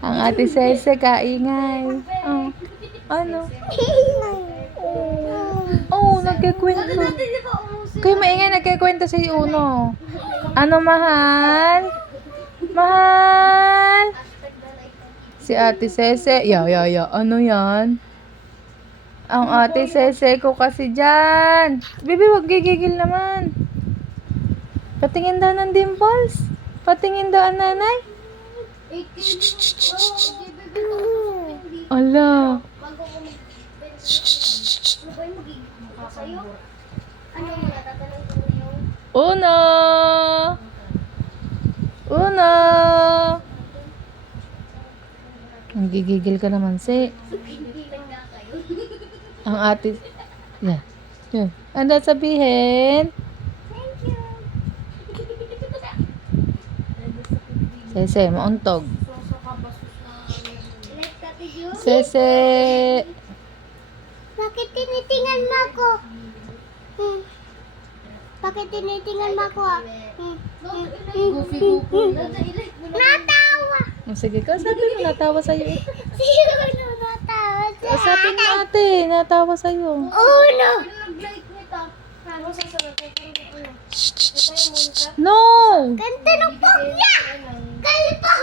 Ang ate Cece, kaingay. Oh, ano? Oh, nagkikwento. Kayo maingay, nagkikwento si Uno. Ano, mahal? Mahal? Si ate Cece. Ano yan? Ang ate Cece ko kasi dyan. Bibi, wag gigigil naman. Patingin daw ng dimples. Patingin daw ang nanay. Ala. Uno. Uno. Ang gigigil ka naman, si. Ang ate. Yan. Yan. Ano sabihin? Sese, mauntog. Sese. Bakit tinitingan mo ako? Bakit tinitingan mo ako? Natawa! Sige ka, sabi mo, natawa sa'yo. Sino natawa? Sabi mo ate, natawa sa'yo. Uno! No! Ganda ng pokya! Kalpa!